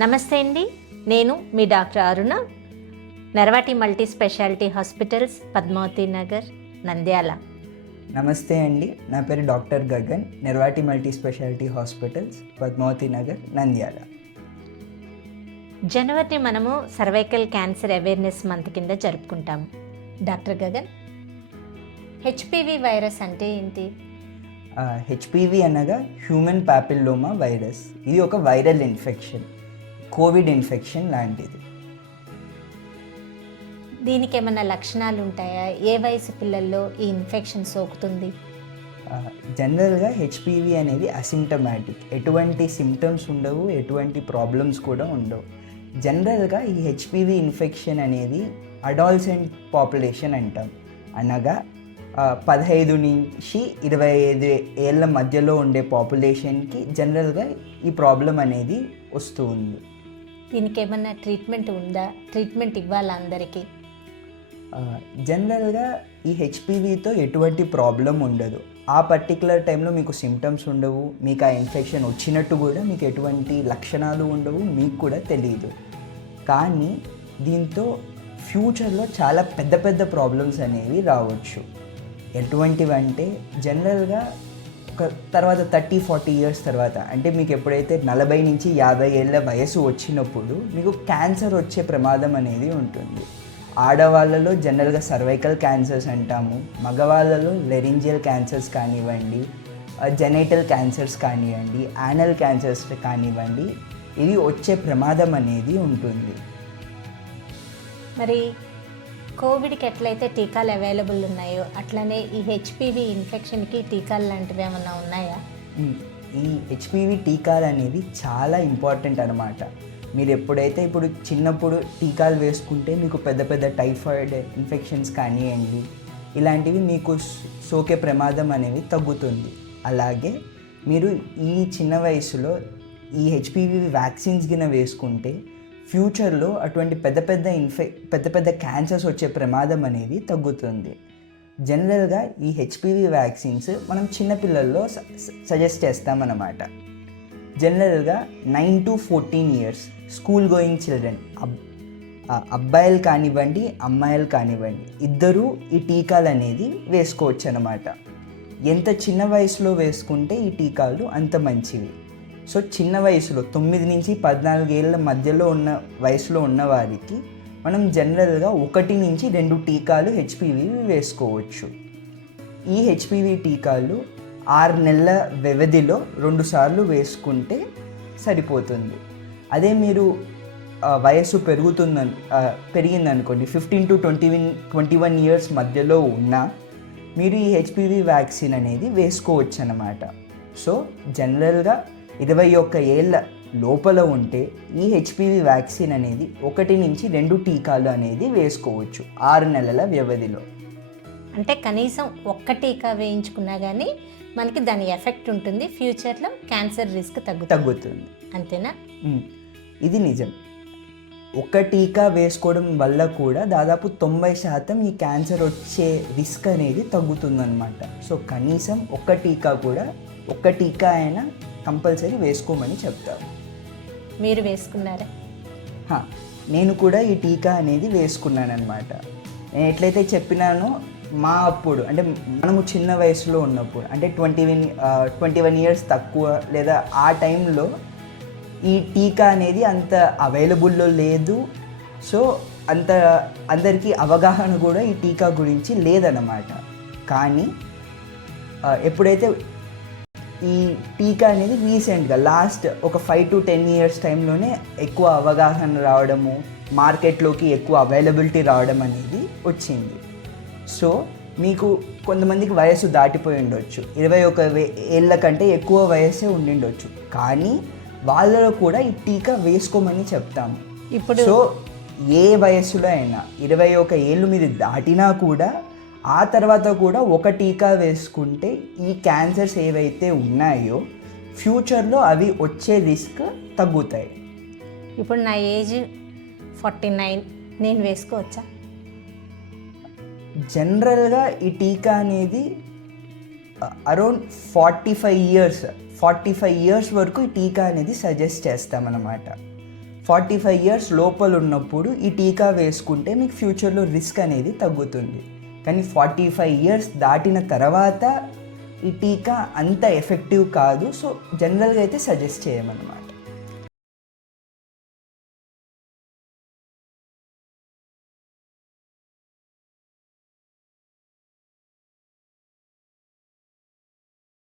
నమస్తే అండి, నేను మీ doctor Aruna, Narvati multi speciality hospitals, Padmavati Nagar, Nandyal. నమస్తే అండి, నా పేరు doctor Gagan, Nervati multi speciality hospitals, Padmavati Nagar, Nandyal. జనవరిని మనము సర్వైకల్ క్యాన్సర్ అవేర్నెస్ మంత్ కింద జరుపుకుంటాము. డాక్టర్ గగన్, హెచ్పివి వైరస్ అంటే ఏంటి? హెచ్పివి అనగా హ్యూమన్ పాపిల్లోమా వైరస్. ఇది ఒక వైరల్ ఇన్ఫెక్షన్, కోవిడ్ ఇన్ఫెక్షన్ లాంటిది. దీనికి ఏమైనా లక్షణాలు ఉంటాయా? ఏ వయసు పిల్లల్లో ఈ ఇన్ఫెక్షన్ సోకుతుంది? జనరల్గా హెచ్పివి అనేది అసిమ్టమాటిక్, ఎటువంటి సిమ్టమ్స్ ఉండవు, ఎటువంటి ప్రాబ్లమ్స్ కూడా ఉండవు. జనరల్గా ఈ హెచ్పివి ఇన్ఫెక్షన్ అనేది అడాల్సెంట్ పాపులేషన్ అంటాం, అనగా 15 నుంచి 25 ఏళ్ళ మధ్యలో ఉండే పాపులేషన్కి జనరల్గా ఈ ప్రాబ్లం అనేది వస్తూ ఉంది. దీనికి ఏమన్నా ట్రీట్మెంట్ ఉందా? ట్రీట్మెంట్ ఇవ్వాలా అందరికీ? జనరల్గా ఈ హెచ్పివితో ఎటువంటి ప్రాబ్లం ఉండదు. ఆ పర్టికులర్ టైంలో మీకు సిమ్టమ్స్ ఉండవు, మీకు ఆ ఇన్ఫెక్షన్ వచ్చినట్టు కూడా మీకు ఎటువంటి లక్షణాలు ఉండవు, మీకు కూడా తెలియదు. కానీ దీంతో ఫ్యూచర్లో చాలా పెద్ద పెద్ద ప్రాబ్లమ్స్ అనేవి రావచ్చు. ఎటువంటివి అంటే జనరల్గా ఒక తర్వాత 30-40 ఇయర్స్ తర్వాత, అంటే మీకు ఎప్పుడైతే 40 నుంచి 50 ఏళ్ళ వయసు వచ్చినప్పుడు మీకు క్యాన్సర్ వచ్చే ప్రమాదం అనేది ఉంటుంది. ఆడవాళ్ళలో జనరల్గా సర్వైకల్ క్యాన్సర్స్ అంటాము, మగవాళ్ళలో లెరింజియల్ క్యాన్సర్స్ కానివ్వండి, జెనైటల్ క్యాన్సర్స్ కానివ్వండి, యానల్ క్యాన్సర్స్ కానివ్వండి, ఇవి వచ్చే ప్రమాదం అనేది ఉంటుంది. మరి కోవిడ్కి ఎట్లయితే టీకాలు అవైలబుల్ ఉన్నాయో అట్లనే ఈ హెచ్పివి ఇన్ఫెక్షన్కి టీకాలు లాంటివి ఏమన్నా ఉన్నాయా? ఈ హెచ్పివి టీకాలు అనేది చాలా ఇంపార్టెంట్ అనమాట. మీరు ఎప్పుడైతే ఇప్పుడు చిన్నప్పుడు టీకాలు వేసుకుంటే మీకు పెద్ద పెద్ద టైఫాయిడ్ ఇన్ఫెక్షన్స్ కానివ్వండి, ఇలాంటివి మీకు సోకే ప్రమాదం అనేవి తగ్గుతుంది. అలాగే మీరు ఈ చిన్న వయసులో ఈ హెచ్పివి వ్యాక్సిన్స్ గిన వేసుకుంటే ఫ్యూచర్లో అటువంటి పెద్ద పెద్ద క్యాన్సర్స్ వచ్చే ప్రమాదం అనేది తగ్గుతుంది. జనరల్గా ఈ హెచ్పివి వ్యాక్సిన్స్ మనం చిన్నపిల్లల్లో సజెస్ట్ చేస్తామన్నమాట. జనరల్గా 9 to 14 years school going children, అబ్బాయిలు కానివ్వండి అమ్మాయిలు కానివ్వండి, ఇద్దరూ ఈ టీకాలు అనేది వేసుకోవచ్చు అన్నమాట. ఎంత చిన్న వయసులో వేసుకుంటే ఈ టీకాలు అంత మంచివి. సో చిన్న వయసులో 9 నుంచి 14 ఏళ్ళ మధ్యలో ఉన్న వయసులో ఉన్న వారికి మనం జనరల్గా 1 నుంచి 2 టీకాలు హెచ్పివి వేసుకోవచ్చు. ఈ హెచ్పివి టీకాలు 6 నెలల వ్యవధిలో 2 సార్లు వేసుకుంటే సరిపోతుంది. అదే మీరు వయసు పెరిగిందనుకోండి, 15 to 21 ఇయర్స్ మధ్యలో ఉన్న మీరు ఈ హెచ్పివి వ్యాక్సిన్ అనేది వేసుకోవచ్చు అన్నమాట. సో జనరల్గా 21 ఏళ్ళ లోపల ఉంటే ఈ హెచ్పివి వ్యాక్సిన్ అనేది 1 నుంచి 2 టీకాలు అనేది వేసుకోవచ్చు 6 నెలల వ్యవధిలో. అంటే కనీసం 1 టీకా వేయించుకున్నా కానీ మనకి దాని ఎఫెక్ట్ ఉంటుంది, ఫ్యూచర్లో క్యాన్సర్ రిస్క్ తగ్గుతుంది. అంతేనా? ఇది నిజం. 1 టీకా వేసుకోవడం వల్ల కూడా దాదాపు 90% ఈ క్యాన్సర్ వచ్చే రిస్క్ అనేది తగ్గుతుందన్నమాట. సో కనీసం 1 టీకా అయినా కంపల్సరీ వేసుకోమని చెప్తారు. మీరు వేసుకున్నారా? నేను కూడా ఈ టీకా అనేది వేసుకున్నాను అనమాట. నేను ఎట్లయితే చెప్పినానో అప్పుడు అంటే మనము చిన్న వయసులో ఉన్నప్పుడు, అంటే 21 ఇయర్స్ తక్కువ లేదా ఆ టైంలో ఈ టీకా అనేది అంత అవైలబుల్లో లేదు. సో అందరికీ అవగాహన కూడా ఈ టీకా గురించి లేదన్నమాట. కానీ ఎప్పుడైతే ఈ టీకా అనేది రీసెంట్గా లాస్ట్ ఒక 5 to 10 ఇయర్స్ టైంలోనే ఎక్కువ అవగాహన రావడము, మార్కెట్లోకి ఎక్కువ అవైలబిలిటీ రావడం అనేది వచ్చింది. సో మీకు కొంతమందికి వయసు దాటిపోయి ఉండొచ్చు, 21 ఏళ్ళ కంటే ఎక్కువ వయసే ఉండిండొచ్చు, కానీ వాళ్ళలో కూడా ఈ టీకా వేసుకోమని చెప్తాము. ఇప్పుడు సో ఏ వయసులో అయినా 21 ఏళ్ళు మీరు దాటినా కూడా ఆ తర్వాత కూడా 1 టీకా వేసుకుంటే ఈ క్యాన్సర్స్ ఏవైతే ఉన్నాయో ఫ్యూచర్లో అవి వచ్చే రిస్క్ తగ్గుతాయి. ఇప్పుడు నా ఏజ్ 49, నేను వేసుకోవచ్చా? జనరల్గా ఈ టీకా అనేది అరౌండ్ 45 ఇయర్స్ వరకు ఈ టీకా అనేది సజెస్ట్ చేస్తామన్నమాట. 45 ఇయర్స్ లోపల ఉన్నప్పుడు ఈ టీకా వేసుకుంటే మీకు ఫ్యూచర్లో రిస్క్ అనేది తగ్గుతుంది. కానీ 45 ఇయర్స్ దాటిన తర్వాత ఈ టీకా అంత ఎఫెక్టివ్ కాదు. సో జనరల్గా అయితే సజెస్ట్ చేయమన్నమాట.